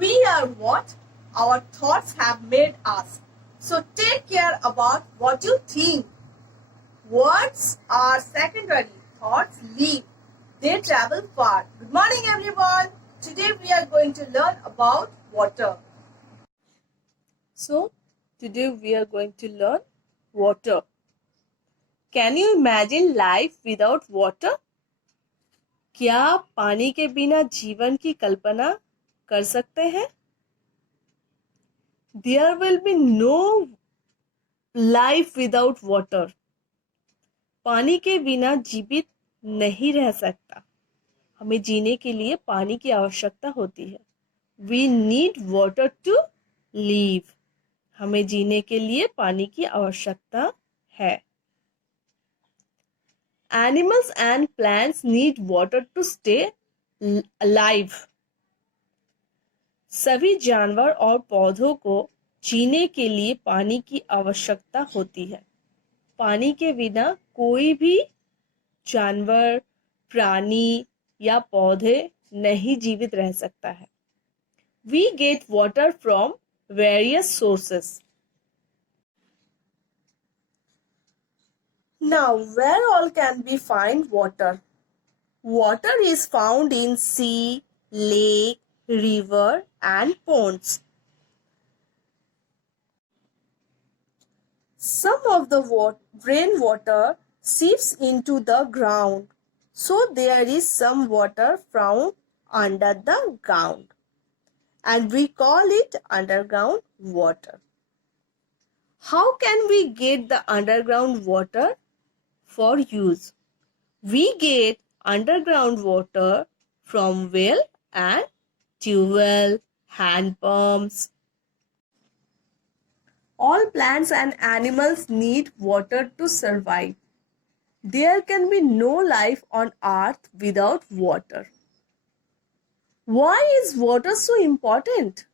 We are what our thoughts have made us. So take care about what you think. Words are secondary, thoughts leave. They travel far. Good morning everyone. Today we are going to learn about water. So, today we are going to learn water. Can you imagine life without water? क्या आप पानी के बिना जीवन की कल्पना कर सकते हैं? There will be no life without water. पानी के बिना जीवित नहीं रह सकता. हमें जीने के लिए पानी की आवश्यकता होती है. We need water to live. हमें जीने के लिए पानी की आवश्यकता है. Animals and plants need water to stay alive. सभी जानवर और पौधों को जीने के लिए पानी की आवश्यकता होती है. पानी के बिना कोई भी जानवर, प्राणी या पौधे नहीं जीवित रह सकता है. We get water from various sources. Now, where all can we find water? Water is found in sea, lake, river and ponds. Some of the rainwater seeps into the ground, so there is some water found under the ground, and we call it underground water. How can we get the underground water for use? We get underground water from well and tube, hand pumps. All plants and animals need water to survive. There can be no life on earth without water. Why is water so important?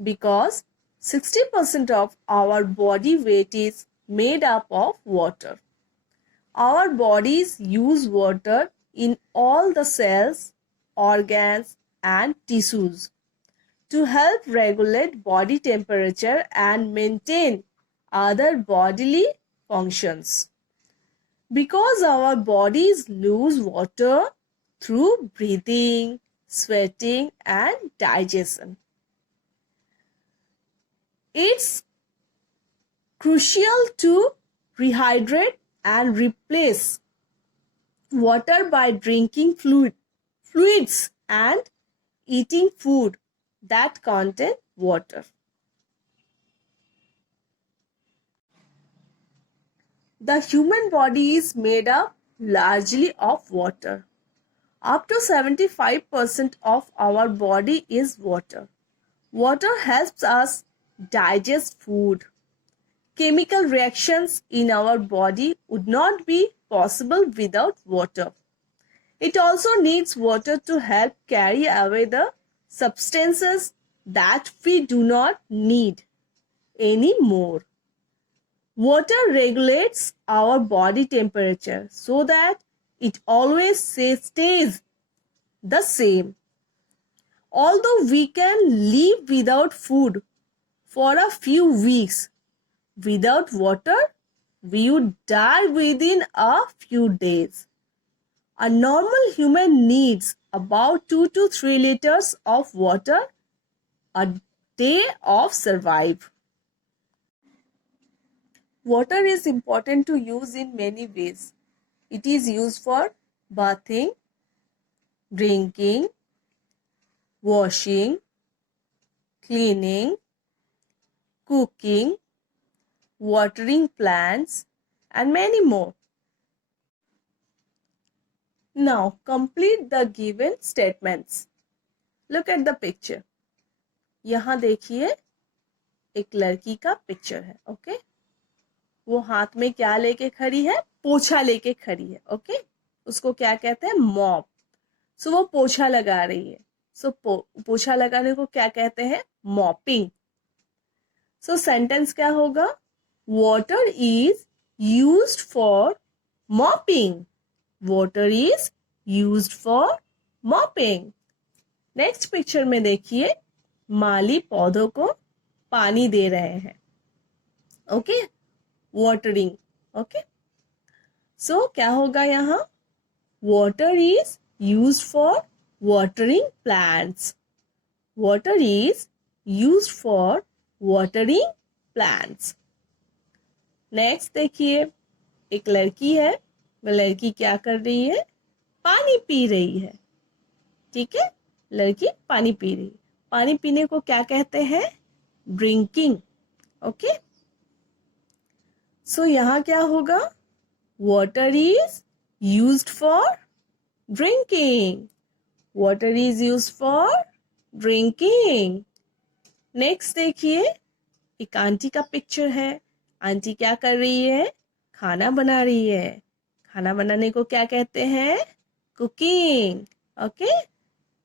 Because 60% of our body weight is made up of water. Our bodies use water in all the cells, organs and tissues to help regulate body temperature and maintain other bodily functions. Because our bodies lose water through breathing, sweating and digestion, it's crucial to rehydrate and replace water by drinking fluids and eating food that contain water. The human body is made up largely of water. Up to 75% of our body is water. Water helps us digest food. Chemical reactions in our body would not be possible without water. It also needs water to help carry away the substances that we do not need anymore. Water regulates our body temperature so that it always stays the same. Although we can live without food for a few weeks, without water, we would die within a few days. A normal human needs about 2 to 3 liters of water a day of survive. Water is important to use in many ways. It is used for bathing, drinking, washing, cleaning, cooking, watering plants, and many more. Now complete the given statements. Look at the picture. यहाँ देखिए एक लड़की का picture है. Okay, वो हाथ में क्या लेके खड़ी है? पोछा लेके खड़ी है. ओके, उसको क्या कहते हैं? मॉप. सो वो पोछा लगा रही है. सो पोछा लगाने को क्या कहते हैं? मॉपिंग. सो सेंटेंस क्या होगा? Water is used for mopping. Water is used for mopping. Next picture में देखिए, माली पौधों को पानी दे रहे हैं. Okay, watering. ओके, सो क्या होगा यहाँ? Water is used for watering plants. Water is used for watering plants. Next देखिए, एक लड़की है. वह लड़की क्या कर रही है? पानी पी रही है. ठीक है, लड़की पानी पी रही है. पानी पीने को क्या कहते हैं? ड्रिंकिंग. ओके, सो यहाँ क्या होगा? Water is used for drinking. Water is used for drinking. Next देखिए, एक आंटी का पिक्चर है. आंटी क्या कर रही है? खाना बना रही है. खाना बनाने को क्या कहते हैं? कुकिंग. ओके,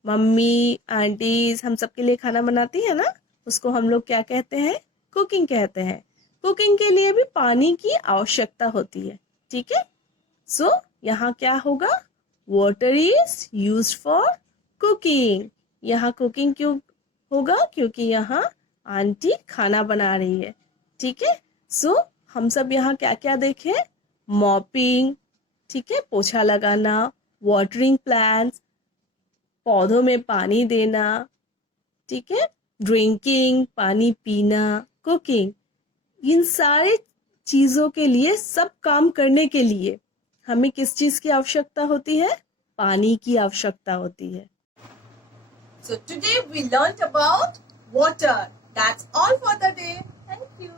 मम्मी, आंटीज हम सबके लिए खाना बनाती है ना, उसको हम लोग क्या कहते हैं? कुकिंग कहते हैं. कुकिंग के लिए भी पानी की आवश्यकता होती है. ठीक है, सो यहाँ क्या होगा? Water is used for cooking. यहाँ कुकिंग क्यों होगा? क्योंकि यहाँ आंटी खाना बना रही है. ठीक है, सो हम सब यहाँ क्या क्या देखें? मॉपिंग, ठीक है, पोछा लगाना, वाटरिंग प्लांट्स, पौधों में पानी देना, ठीक है, ड्रिंकिंग, पानी पीना, कुकिंग. इन सारे चीजों के लिए, सब काम करने के लिए हमें किस चीज की आवश्यकता होती है? पानी की आवश्यकता होती है. So today we learnt about water. That's all for the day. Thank you.